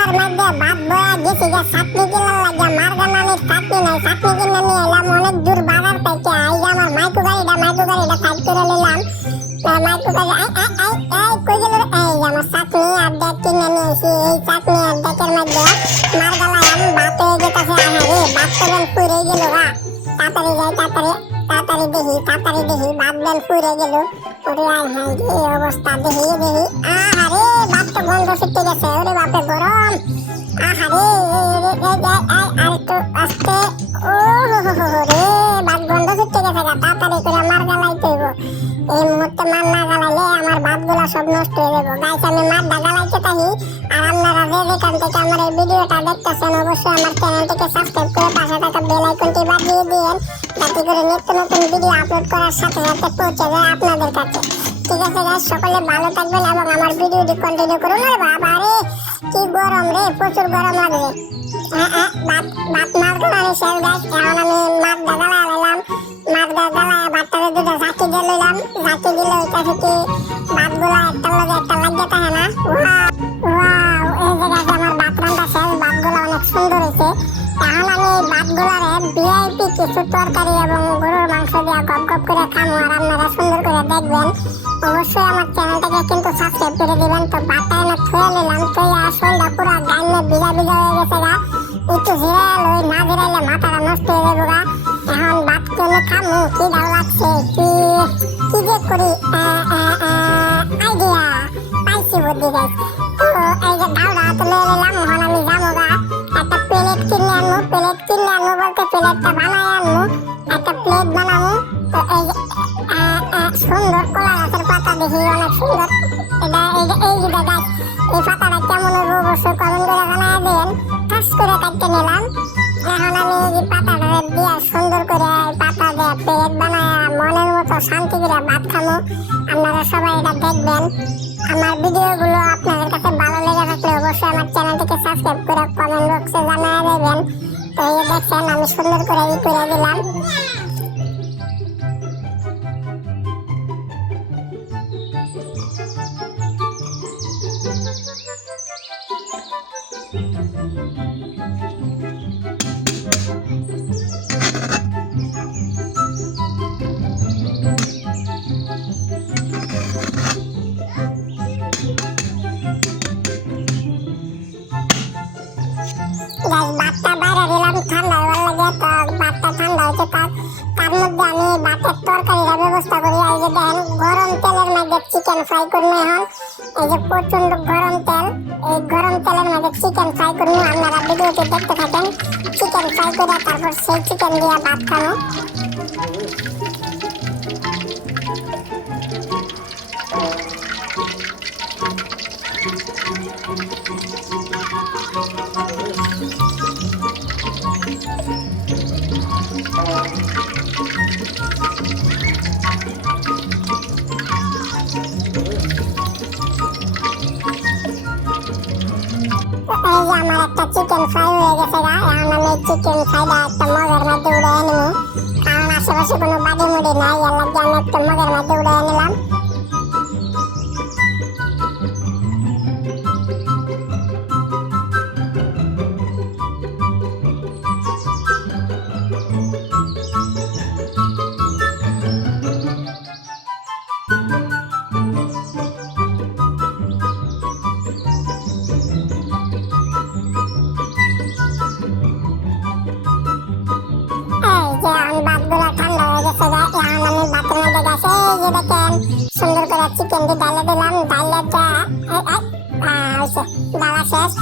চুলার মধ্যে ভাত বয়া গেছি গা চাটনি কিনার লাগিয়া মার গানানির চাটনি নাই, চাটনি কিনে নিয়ে এলাম অনেক দূর বাজার থেকে। আইগা আমার মাইকু গাড়িটা মাইকু গাড়িটা সাইড করে নিলাম। মাইকু গাড়ি আই আই আই আই এই যে আমার চাটনি দেখ কিনে নিয়েছি, এই চাটনি দেখের মধ্যে মার গালাম ভাত হয়ে গেছে আহারে ভাত তো বেন পুড়ে গেল গা। তাড়াতাড়ি যাই, তাড়াতাড়ি তাড়াতাড়ি দেখি তাড়াতাড়ি দেখি, ভাত বেন পুড়ে গেল। ওরে হায় কি অবস্থা দেখি দেখি। আহারে ভাত তো গন্ধ ছুটে গেছে, ওরে বাপে গরম। আহারে আর একটু আস্তে। ও রে ভাত গন্ধ ছুটে গেছে তাড়াতাড়ি করে মার গালাইতে হইব। এই মুহূর্তে মার না গালাইলে আমার ভাতগুলা সব নষ্ট হয়ে যাব গাইছে আমি মার গালাইতে থাকি আর আপনারা যে যেখান থেকে আমার এই ভিডিওটা দেখতেছেন, অবশ্যই আমার চ্যানেলটিকে সাবস্ক্রাইব করে পাশে থাকা বেল আইকনটি বাজিয়ে দিয়েন, যাতে করে নিত্য নতুন ভিডিও আপলোড করার সাথে সাথে পৌঁছে যায় আপনাদের কাছে। ঠিক আছে গাইস সকলে ভালো থাকবেন এবং আমার ভিডিওটি কন্টিনিউ করুন। আরে বাবা রে, কি গরম রে, প্রচুর গরম লাগে হ্যাঁ হ্যাঁ ভাত ভাত মাছ আমি শেষ গাইস এখন আমি মাছ গালা আলাইলাম মাছ গালা ভাতটাকে দুটো ঝাঁকি দিয়ে নিলাম ঝাঁকি দিলে ওইটা থেকে দেখবেন অবশ্যই আমার চ্যানেলটাকে কিন্তু সাবস্ক্রাইব করে দিবেন। তো ভাতটা এনে থুয়ে নিলাম থুয়ে আসলটা পুরো গাইনে বিজা বিজা হয়ে গেছে গা। একটু জিরা লই না জিরাইলে মাথাটা নষ্ট হয়ে যাব গা। এখন ভাত কেনে খামু, কি ভালো লাগছে, কি কি যে করি আইডিয়া পাইছি বুদ্ধি গাইস তো এই একটা প্লেট কিনে আনব প্লেট কিনে আনব বলতে প্লেটটা বানাই আনব। দেখি অনেক সুন্দর এটা এই যে এই যে গাছ এই পাতাটা কেমন হইব অবশ্যই কমেন্ট করে জানাই দেন ঠাস করে কাটতে নিলাম। এখন আমি এই পাতাটা দিয়ে সুন্দর করে পাতা দিয়ে আমি সুন্দর করে ই করে দিলাম। ফ্রাই করব এখন। এই যে প্রচণ্ড গরম তেল, এই গরম তেলের মধ্যে চিকেন ফ্রাই করব আপনারা ভিডিওটি দেখতে থাকেন, চিকেন ফ্রাই করে তারপর সেই চিকেন দিয়ে ভাত খাব এই যে একটা চিকেন ফ্রাই হয়ে গেছে গা। এখন আমি চিকেন ফ্রাইটা একটা মগের মধ্যে উড়ে নিব কারণ আশেপাশে কোনো বাড়ি মুড়ি নাই, এর আমি একটা মগের মধ্যে উড়ে নিলাম ডালা শেষ।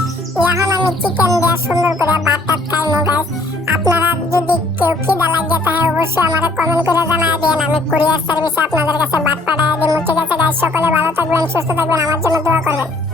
এখন আমি চিকেন দিয়ে সুন্দর করে ভাত টাত খাইমো গাইস আপনারা যদি কেউ খিদা লাগে তাহলে অবশ্যই আমার কমেন্ট করে জানাই দেন। আমি কুরিয়ার সার্ভিসে আপনাদের কাছে ভাত পাঠাই দিই ঠিক আছে গাইস সকলে ভালো থাকবেন, সুস্থ থাকবেন। আমার